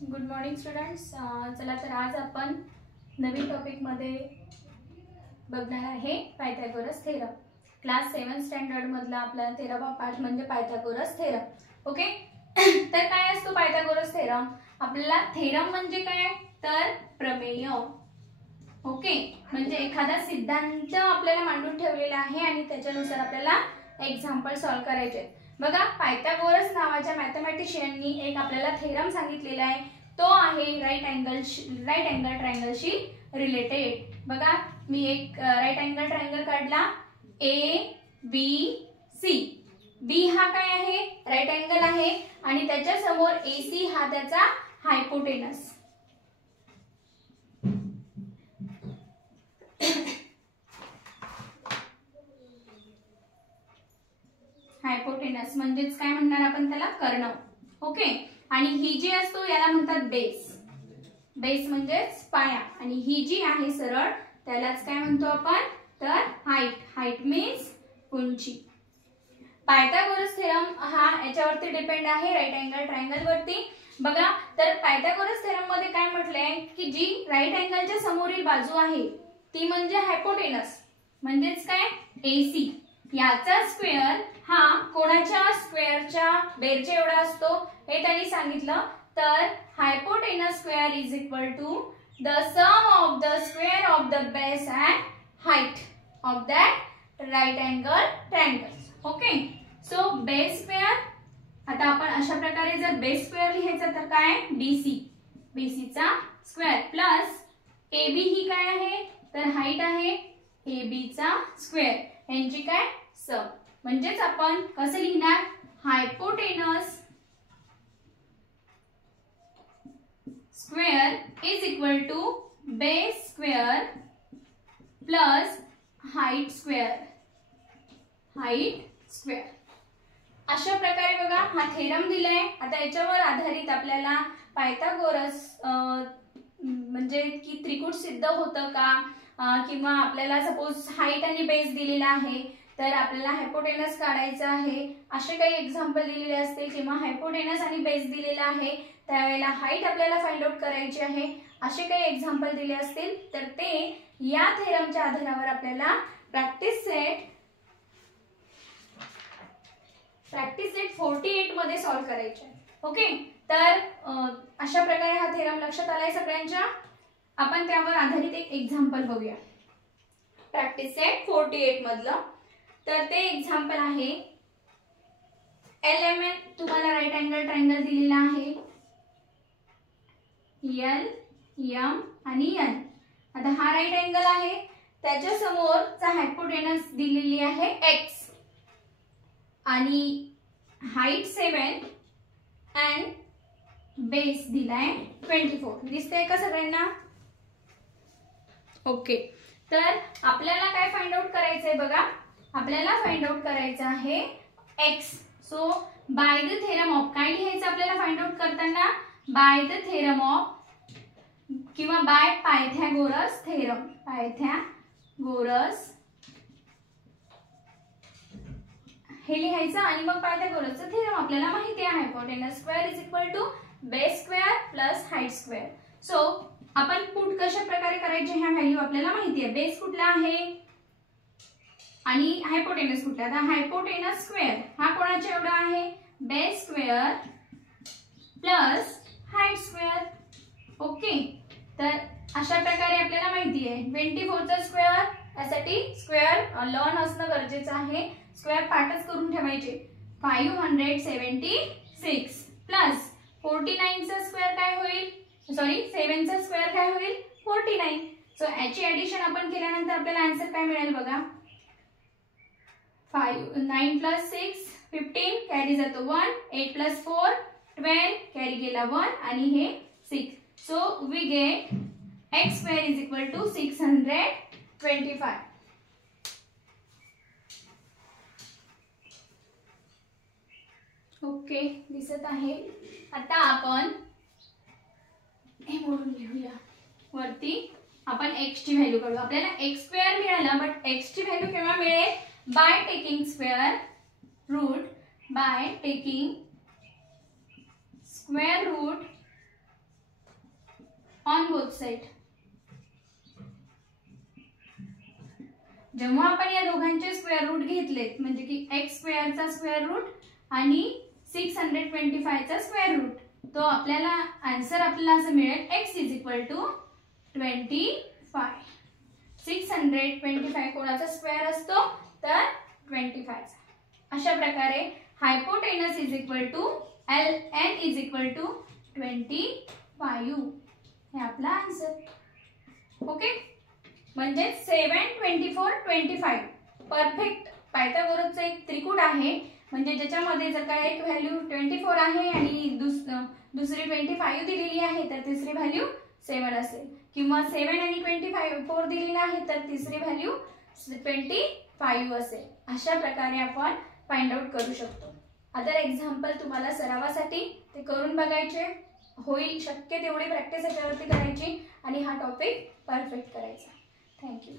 Good morning students. चला तर आज आपण नवीन टॉपिकमध्ये बघणार आहे पायथागोरस थेरम. क्लास 7 स्टँडर्ड मधला आपला 13वा पाठ म्हणजे पायथागोरस थेरम. ओके. तर काय असतो पायथागोरस थेरम? आपल्याला थेरम म्हणजे काय तर प्रमेय. ओके, म्हणजे एखादा सिद्धांत आपल्याला मांडून ठेवलेला आहे आणि त्याच्यानुसार आपल्याला एक्झाम्पल सॉल्व करायचे. बघा, पायथागोरस नावाच्या मॅथमॅटिशियननी एक आपल्याला थेरम सांगितलेला आहे. तो आहे राईट अँगल ट्रायंगलशी रिलेटेड. बघा, मी एक राईट अँगल ट्रायंगल काढला, ABC. बी हा काय आहे? राईट अँगल आहे आणि त्याच्या समोर AC हा त्याचा हायपोटेनस. हायपोटेनस म्हणजेच काय म्हणणार आपण त्याला? कर्ण. ओके. आणि ही जी असतो याला म्हणतात बेस. बेस म्हणजेच पाया. आणि ही जी आहे सरळ त्यालाच काय म्हणतो आपण तर हाईट. हाईट मीन्स उंची. पायथागोरस थेरम हा याच्यावरती डिपेंड आहे, राईट अँगल ट्रायंगल वरती. बघा, तर पायथागोरस थेरम मध्ये काय म्हटलंय की जी राईट अँगलच्या समोरील बाजू आहे ती म्हणजे हायपोटेनस म्हणजेच काय AC. याचा स्क्वेअर हा कोणाच्या स्क्वेअरच्या बेरच्या एवढा असतो हे त्यांनी सांगितलं. तर hypotenuse square is equal to the sum of the square of the base and height of that right angle triangle. Okay. So base square, आता आपण अशा प्रकारे जर बेस स्क्वेअर लिहायचा तर काय BC चा स्क्वेअर प्लस AB ही काय आहे तर हाईट आहे AB चा स्क्वेअर यांची काय सम. म्हणजेच आपण कसं लिहिणार? Hypotenuse square is equal to base square plus height square. अशा प्रकारे बघा हा थेरम दिलाय. आता याच्यावर आधारित आपल्याला पायथागोरस म्हणजे की त्रिकूट सिद्ध होतं का, किंवा आपल्याला सपोज हाईट आणि बेस दिलेला आहे तर आपल्याला हायपोटेनस काढायचं आहे असे काही एक्झाम्पल दिलेले असतील, किंवा हायपोटेनस आणि बेस दिलेला आहे त्यावेळेला हाईट आपल्याला फाइंड आउट करायची आहे असे काही एक्झाम्पल दिले असतील तर ते या थेरमच्या आधारावर आपल्याला प्रॅक्टिस सेट 48 मध्ये सॉल्व करायचे. ओके. तर अशा प्रकारे हा थेरम लक्षात आलाय सगळ्यांच्या. आपण त्यावर आधारित एक एक्झाम्पल बघूया प्रॅक्टिस सेट 48 मधलं. तर ते एक्झाम्पल आहे LMN. तुम्हाला राईट अँगल ट्रायंगल दिलेला आहे L, M आणि N. आता हा राईट अँगल आहे, त्याच्या समोरचा हायपोटेनस दिलेली आहे X आणि हाईट 7 अँड बेस दिलाय 24. दिसतंय का सगळ्यांना? ओके. तर आपल्याला काय फाइंड आउट करायचंय बघा, आपल्याला फाइंड आउट करायचं आहे X. So by the theorem of काय लिहायचं आपल्याला फाइंड आउट करताना? बाय द थेरम ऑफ किंवा बाय पायथागोरस थेरम. पायथागोरस हे लिहायचं आणि मग पायथागोरसचा थेरम आपल्याला माहिती आहे hypotenuse square is equal to base square plus height square. So आपण पुट कशा प्रकारे करायचे ह्या व्हॅल्यू आपल्याला माहिती आहे. बेस कुठला आहे आणि हायपोटेनस कुठला? तर हायपोटेनस स्क्वेअर हा कोणाच्या एवढा आहे? Base square plus height square. Okay. तर अशा प्रकारे आपल्याला माहिती आहे 24 चा स्क्वेअर. यासाठी स्क्वेअर लर्न असणं गरजेचं आहे. स्क्वेअर पार्टच करून ठेवायचे. 576 प्लस 49 चा स्क्वेअर काय होईल? सॉरी 7 चा स्क्वेअर काय होईल? 49. सो याची ऍडिशन आपण केल्यानंतर आपल्याला आन्सर काय मिळेल बघा. 9 प्लस 6 15 कॅरी जातो 1. 8 प्लस 4 12 कॅरी गेला 1 आणि हे 6. So we get x square is equal to 625. Okay, दिसत आहे. आता आपण हे मोडून लिहूया. वरती आपण x ची व्हॅल्यू काढू. आपल्याला x स्क्वेअर मिळाला, बट x ची व्हॅल्यू केव्हा मिळेल? By taking square root, by taking square root on both side. जेव्हा आपण या दोघांचे स्क्वेअर रूट घेतलेत म्हणजे की x स्क्वेअरचा स्क्वेअर रूट आणि 625 चा स्क्वेअर रूट, तो आपल्याला आन्सर आपल्याला असं मिळेल x इज इक्वल टू 25. 625 कोणाचा स्क्वेअर असतो तर 25. अशा प्रकारे hypotenuse is equal to ln is equal to 25 हे आपला आन्सर. ओके, म्हणजे 7, 24, 25 परफेक्ट पायथागोरसचं एक त्रिकूट आहे. म्हणजे ज्याच्यामध्ये जर का एक व्हॅल्यू 24 आहे आणि दुसरी 25 दिलेली आहे तर तिसरी व्हॅल्यू 7 असेल, किंवा 7 आणि 24 दिलेला आहे तर तिसरी व्हॅल्यू 25 असेल. अशा प्रकारे आपण फाइंड आउट करू शकतो. अदर एक्झाम्पल तुम्हाला सरावासाठी ते करून बघायचे, होईल शक्य तेवढी प्रॅक्टिस याच्यावरती करायची आणि हा टॉपिक परफेक्ट करायचा. थँक्यू.